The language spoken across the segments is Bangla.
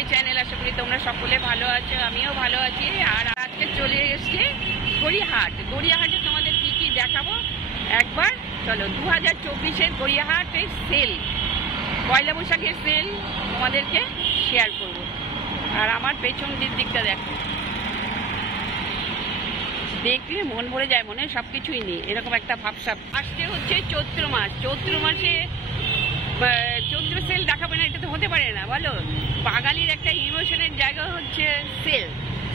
My channel. আশা করি তোমরা সকলে ভালো আছো, আমিও ভালো আছি। আর আজকে চলে এসেছি গড়িয়াহাট। গড়িয়াহাটে তোমাদের কি কি দেখাবো একবার চলো। 2024-এর গড়িয়াহাটের সেল, পয়লা বৈশাখের সেল তোমাদেরকে শেয়ার করব। আর আমার পেছন দিকটা দেখো, দেখলে মন ভরে যায়, মনে সব কিছুই নেই এরকম একটা ভাবসাব। আসছে হচ্ছে চৈত্র মাস, চৈত্র মাসে চৈত্র সেল দেখাবে না, এটা তো হতে পারে না বলো। বাঙালির একটা ইমোশনের জায়গা হচ্ছে সেল,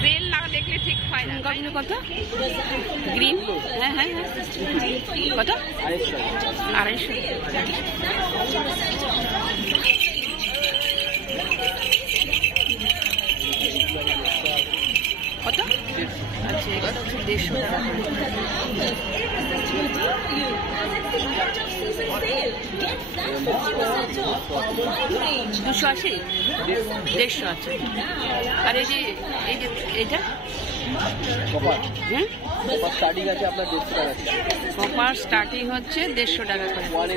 সেল না দেখলে ঠিক হয় না। কত গ্রিন? হ্যাঁ হ্যাঁ হ্যাঁ, কত? 250। কত? আচ্ছা, এটা হচ্ছে 150 টাকা। 280, 150 আছে। আর এই যে এইটা কপার স্টার্টিং আছে আপনার 150 টাকা। কপার স্টার্টিং হচ্ছে 150 টাকা করে।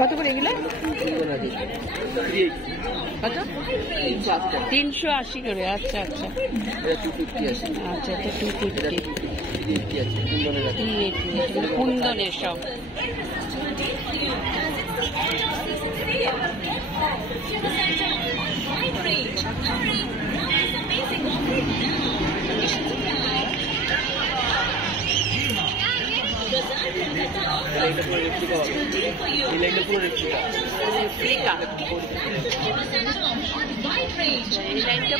কত করে এগুলো? কত? 380 করে। আচ্ছা আচ্ছা আচ্ছা, এটা 250। কুন্দনের সব।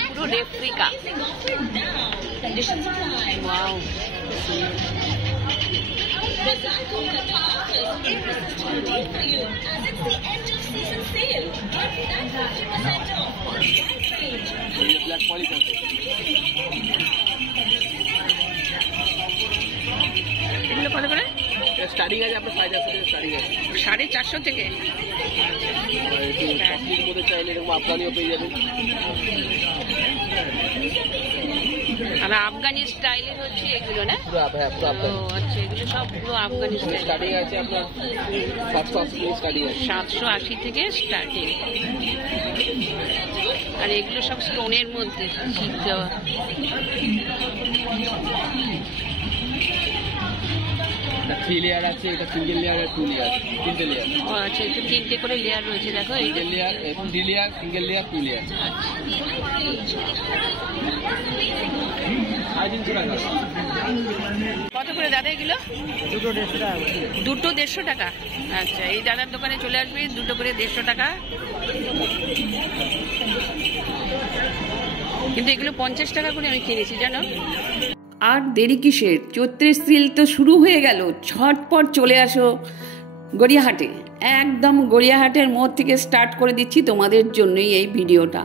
পুরো রেপ্লিকা। ওয়াও, এগুলো কত করে? স্টার্টিং আছে আপনার 450 স্টার্টিং আছে। 450 থেকে? চাইলে এরকম আফগানিও পেয়ে যাবেন। আর আফগানি স্টাইলের হচ্ছে এগুলো না? আচ্ছা, এগুলো সব পুরো আফগানি স্টাইল। স্টার্টিং আছে আপনার 780 থেকে স্টার্টিং। আর এগুলো সব স্টোনের মধ্যে ঠিক দেওয়া। থ্রি লেয়ার আছে, এটা সিঙ্গেল লেয়ার আর 2 লেয়ার, 3টে লেয়ার। ও আচ্ছা, এটা 3টে করে লেয়ার রয়েছে। দেখো, single layer, 3 layer, single layer, 2 layer. কত করে দাদা এগুলো? দুটো 150 টাকা। আচ্ছা, এই দাদার দোকানে চলে আসবে, দুটো করে 150 টাকা। কিন্তু এগুলো 50 টাকা করে আমি কিনেছি, জানো। আর দেরি কিসের? চৈত্রের সেল তো শুরু হয়ে গেল। ঝটপট চলে আসো গড়িয়াহাটে। একদম গড়িয়াহাটের মোড় থেকে স্টার্ট করে দিচ্ছি তোমাদের জন্যই এই ভিডিওটা।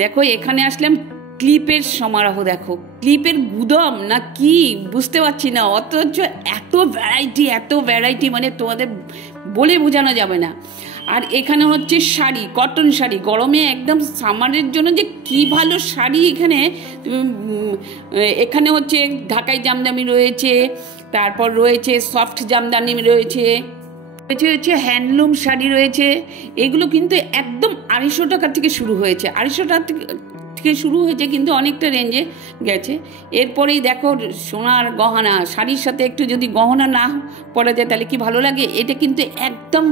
দেখো, এখানে আসলাম ক্লিপের সমারোহ। দেখো, ক্লিপের গুদাম না কি বুঝতে পারছি না, অথচ এত ভ্যারাইটি মানে তোমাদের বলে বোঝানো যাবে না। আর এখানে হচ্ছে শাড়ি, কটন শাড়ি, গরমে একদম সামারের জন্য যে কি ভালো শাড়ি এখানে। এখানে হচ্ছে ঢাকাই জামদানি রয়েছে, তারপর রয়েছে সফট জামদানি রয়েছে, হচ্ছে হ্যান্ডলুম শাড়ি রয়েছে। এগুলো কিন্তু একদম 250 টাকা থেকে শুরু হয়েছে। 250 টাকা থেকে শুরু হয়েছে, কিন্তু অনেকটা রেঞ্জে গেছে। এরপরেই দেখো সোনার গহনা, শাড়ির সাথে একটু যদি গহনা না পরা যায় তাহলে কি ভালো লাগে। এটা কিন্তু একদম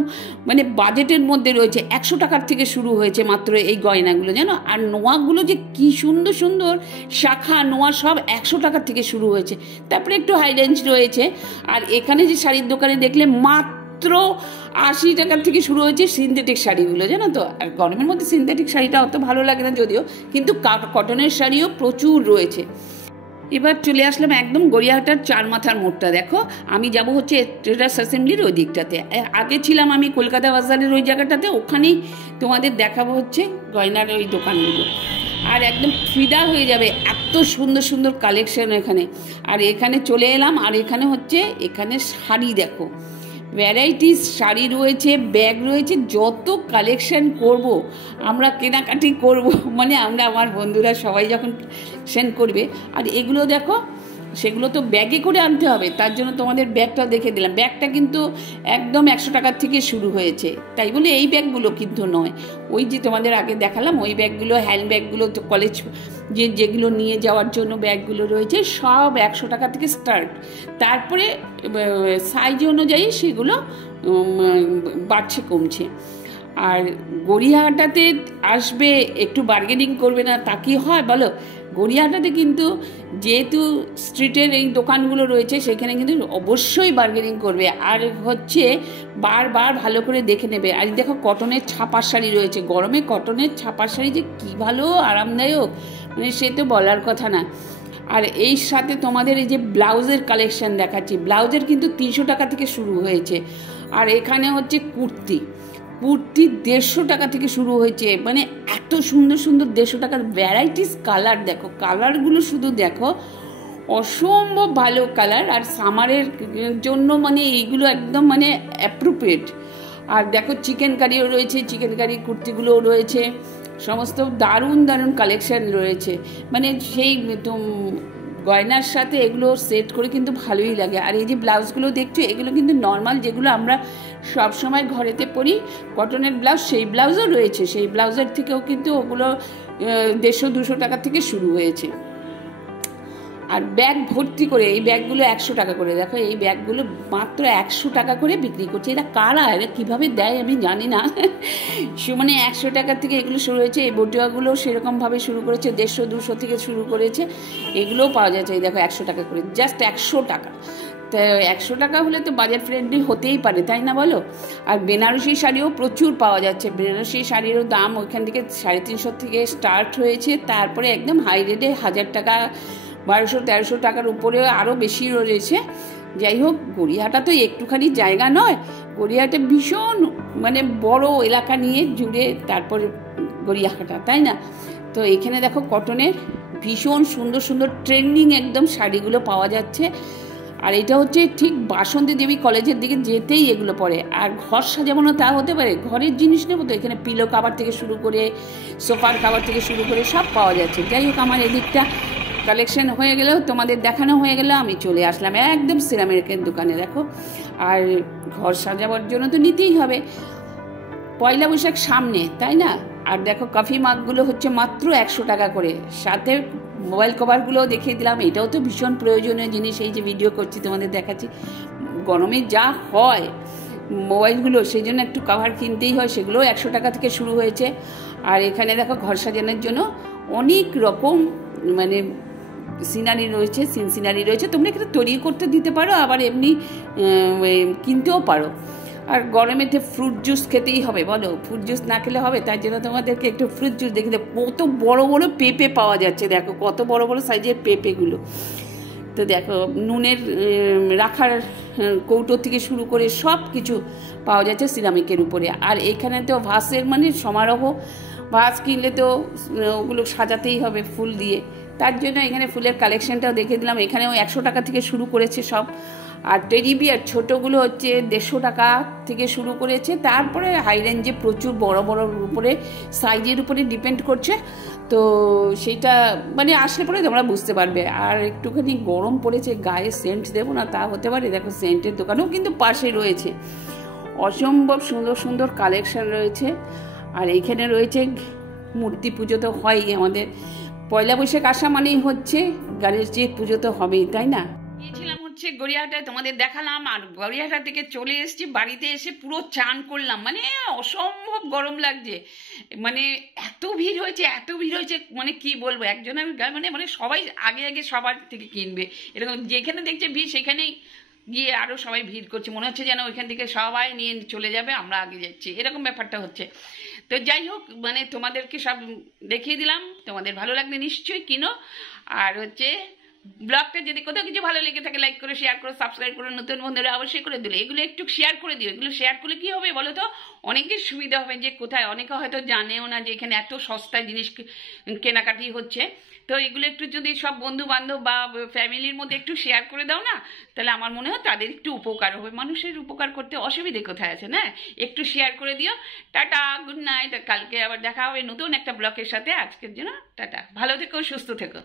মানে বাজেটের মধ্যে রয়েছে। 100 টাকার থেকে শুরু হয়েছে মাত্র এই গয়নাগুলো, জানো। আর নোয়াগুলো যে কি সুন্দর সুন্দর শাখা নোয়া, সব 100 টাকার থেকে শুরু হয়েছে। তারপরে একটু হাই রেঞ্জ রয়েছে। আর এখানে যে শাড়ির দোকানে দেখলে মাত্র 80 টাকার থেকে শুরু হয়েছে সিনথেটিক শাড়িগুলো, জানো তো। আর গরমের মধ্যে সিনথেটিক শাড়িটা অত ভালো লাগে না যদিও, কিন্তু কটনের শাড়িও প্রচুর রয়েছে। এবার চলে আসলাম একদম গড়িয়াহাটার 4 মাথার মোড়টা। দেখো, আমি যাব হচ্ছে ট্রেডার্স অ্যাসেম্বলির ওই দিকটাতে। আগে ছিলাম আমি কলকাতা বাজারের ওই জায়গাটাতে, ওখানেই তোমাদের দেখাবো হচ্ছে গয়নার ওই দোকানগুলো। আর একদম ফিদা হয়ে যাবে, এত সুন্দর সুন্দর কালেকশন এখানে। আর এখানে চলে এলাম, আর এখানে হচ্ছে এখানে শাড়ি দেখো, ভ্যারাইটিস শাড়ি রয়েছে, ব্যাগ রয়েছে, যত কালেকশন করব আমরা, কেনাকাটি করব, মানে আমরা আমার বন্ধুরা সবাই যখন সেন্ড করবে। আর এগুলো দেখো, সেগুলো তো ব্যাগে করে আনতে হবে, তার জন্য তোমাদের ব্যাগটা দেখে দিলাম। ব্যাগটা কিন্তু একদম 100 টাকার থেকে শুরু হয়েছে, তাই বলে এই ব্যাগগুলো কিন্তু নয়, ওই যে তোমাদের আগে দেখালাম ওই ব্যাগগুলো, হ্যান্ড ব্যাগগুলো, তো কলেজ যেগুলো নিয়ে যাওয়ার জন্য ব্যাগগুলো রয়েছে সব 100 টাকা থেকে স্টার্ট। তারপরে সাইজ অনুযায়ী সেগুলো বাড়ছে কমছে। আর গড়িয়াহাটাতে আসবে, একটু বার্গেনিং করবে না তা কি হয় বলো? গড়িয়াহাটাতে কিন্তু যেহেতু স্ট্রিটের এই দোকানগুলো রয়েছে, সেখানে কিন্তু অবশ্যই বার্গেনিং করবে, আর হচ্ছে বারবার ভালো করে দেখে নেবে। আর দেখো কটনের ছাপার শাড়ি রয়েছে, গরমে কটনের ছাপার শাড়ি যে কী ভালো আরামদায়ক, মানে সে তো বলার কথা না। আর এই সাথে তোমাদের এই যে ব্লাউজের কালেকশন দেখাচ্ছি, ব্লাউজের কিন্তু 300 টাকা থেকে শুরু হয়েছে। আর এখানে হচ্ছে কুর্তি 150 টাকা থেকে শুরু হয়েছে, মানে এত সুন্দর সুন্দর 150 টাকার ভ্যারাইটিস কালার, দেখো কালারগুলো শুধু দেখো, অসম্ভব ভালো কালার। আর সামারের জন্য মানে এইগুলো একদম মানে অ্যাপ্রোপ্রিয়েট। আর দেখো চিকেন কারিও রয়েছে, চিকেন কারি কুর্তিগুলোও রয়েছে, সমস্ত দারুণ দারুণ কালেকশন রয়েছে, মানে সেই গয়নার সাথে এগুলো সেট করে কিন্তু ভালোই লাগে। আর এই যে ব্লাউজগুলো দেখছো, এগুলো কিন্তু নর্মাল যেগুলো আমরা সব সময় ঘরেতে পরি কটনের ব্লাউজ, সেই ব্লাউজও রয়েছে, সেই ব্লাউজের থেকেও কিন্তু ওগুলো 150-200 টাকা থেকে শুরু হয়েছে। আর ব্যাগ ভর্তি করে, এই ব্যাগগুলো 100 টাকা করে, দেখো এই ব্যাগগুলো মাত্র 100 টাকা করে বিক্রি করছে। এরা কারা, এরা কীভাবে দেয় আমি জানি না, মানে 100 টাকা থেকে এগুলো শুরু হয়েছে। এই বটুয়াগুলো সেরকমভাবে শুরু করেছে, 150-200 থেকে শুরু করেছে, এগুলোও পাওয়া যাচ্ছে। এই দেখো 100 টাকা করে, জাস্ট 100 টাকা। তো 100 টাকা হলে তো বাজার ফ্রেন্ডলি হতেই পারে, তাই না বলো? আর বেনারসি শাড়িও প্রচুর পাওয়া যাচ্ছে, বেনারসি শাড়িরও দাম ওইখান থেকে 350 থেকে স্টার্ট হয়েছে, তারপরে একদম হাই রেটে 1000 টাকা, 1200-1300 টাকার উপরে আরও বেশি রয়েছে। যাই হোক, গড়িয়াহাটা তো একটুখানি জায়গা নয়, গড়িয়াহাটা ভীষণ মানে বড় এলাকা নিয়ে জুড়ে তারপরে গড়িয়াহাটা, তাই না? তো এখানে দেখো কটনের ভীষণ সুন্দর সুন্দর ট্রেন্ডিং একদম শাড়িগুলো পাওয়া যাচ্ছে। আর এটা হচ্ছে ঠিক বাসন্তী দেবী কলেজের দিকে যেতেই এগুলো পড়ে। আর ঘর সাজানো তা হতে পারে, ঘরের জিনিস নেবো তো এখানে পিলো কাভার থেকে শুরু করে, সোফার কাভার থেকে শুরু করে সব পাওয়া যাচ্ছে। যাই হোক, আমার এদিকটা কালেকশন হয়ে গেলেও, তোমাদের দেখানো হয়ে গেলেও আমি চলে আসলাম একদম সিরামিকের দোকানে। দেখো, আর ঘর সাজাবার জন্য তো নিতেই হবে, পয়লা বৈশাখ সামনে, তাই না? আর দেখো কফি মাগগুলো হচ্ছে মাত্র 100 টাকা করে, সাথে মোবাইল কভারগুলোও দেখিয়ে দিলাম, এটাও তো ভীষণ প্রয়োজনীয় জিনিস। এই যে ভিডিও করছি তোমাদের দেখাচ্ছি, গরমে যা হয় মোবাইলগুলো, সেই জন্য একটু কভার কিনতেই হয়, সেগুলোও 100 টাকা থেকে শুরু হয়েছে। আর এখানে দেখো ঘর সাজানোর জন্য অনেক রকম মানে সিনারি রয়েছে, সিনারি রয়েছে, তোমরা এখানে তৈরি করতে দিতে পারো, আবার এমনি কিনতেও পারো। আর গরমেতে ফ্রুট জুস খেতেই হবে, বলো ফ্রুট জুস না খেলে হবে? তাই জন্য তোমাদেরকে একটু ফ্রুট জুস দেখে দেবো। কত বড় বড় পেঁপে পাওয়া যাচ্ছে, দেখো কত বড় বড় সাইজের পেঁপেগুলো। তো দেখো নুনের রাখার কৌটো থেকে শুরু করে সব কিছু পাওয়া যাচ্ছে সিরামিকের উপরে। আর এখানে তো ভাসের মানে সমারোহ, ভাস কিনলে তো ওগুলো সাজাতেই হবে ফুল দিয়ে, তার জন্য এখানে ফুলের কালেকশনটাও দেখে দিলাম। এখানেও 100 টাকা থেকে শুরু করেছে সব। আর টেডি বিয়ার ছোটোগুলো হচ্ছে 150 টাকা থেকে শুরু করেছে, তারপরে হাই রেঞ্জে প্রচুর বড় বড়োর উপরে সাইজের উপরে ডিপেন্ড করছে। তো সেইটা মানে আসলে পরে তোমরা বুঝতে পারবে। আর একটুখানি গরম পড়েছে, গায়ে সেন্ট দেবো না তা হতে পারে, দেখো সেন্টের দোকানও কিন্তু পাশে রয়েছে, অসম্ভব সুন্দর সুন্দর কালেকশন রয়েছে। আর এইখানে রয়েছে মূর্তি পুজো, তো হয়ই আমাদের পয়লা বৈশাখ আসা মানেই হচ্ছে গণেশজির পুজো তো হবেই, তাই না? গিয়েছিলাম হচ্ছে গড়িয়াহাটায়, তোমাদের দেখালাম। আর গড়িয়াহাটা থেকে চলে এসেছি, বাড়িতে এসে পুরো চান করলাম, মানে অসম্ভব গরম লাগছে, মানে এত ভিড় হয়েছে, এত ভিড় হয়েছে, মানে কি বলবো। একজন আমি মানে মানে সবাই আগে আগে সবার থেকে কিনবে, এরকম যেখানে দেখছে ভিড় সেখানেই গিয়ে আরও সবাই ভিড় করছে, মনে হচ্ছে যেন ওইখান থেকে সবাই নিয়ে চলে যাবে, আমরা আগে যাচ্ছি, এরকম ব্যাপারটা হচ্ছে। তো যাই হোক, মানে তোমাদেরকে সব দেখিয়ে দিলাম, তোমাদের ভালো লাগলে নিশ্চয়ই কিনো। আর হচ্ছে ব্লগটা যদি কোথাও কিছু ভালো লেগে থাকে লাইক করে শেয়ার করে সাবস্ক্রাইব করে, নতুন বন্ধুরা অবশ্যই করে দিলে। এগুলো একটু শেয়ার করে দিও। এগুলো শেয়ার করলে কি হবে বলো তো, অনেকের সুবিধা হবে, যে কোথায় অনেকে হয়তো জানেও না যে এখানে এত সস্তায় জিনিস কেনাকাটি হচ্ছে। তো এগুলো একটু যদি সব বন্ধু বান্ধব বা ফ্যামিলির মধ্যে একটু শেয়ার করে দাও না, তাহলে আমার মনে হয় তাদের একটু উপকার হবে। মানুষের উপকার করতে অসুবিধে কোথায় আছে না, একটু শেয়ার করে দিও। Tata, good night. কালকে আবার দেখা হবে নতুন একটা ব্লগের সাথে। আজকের জন্য টাটা, ভালো থেকো, সুস্থ থেকো।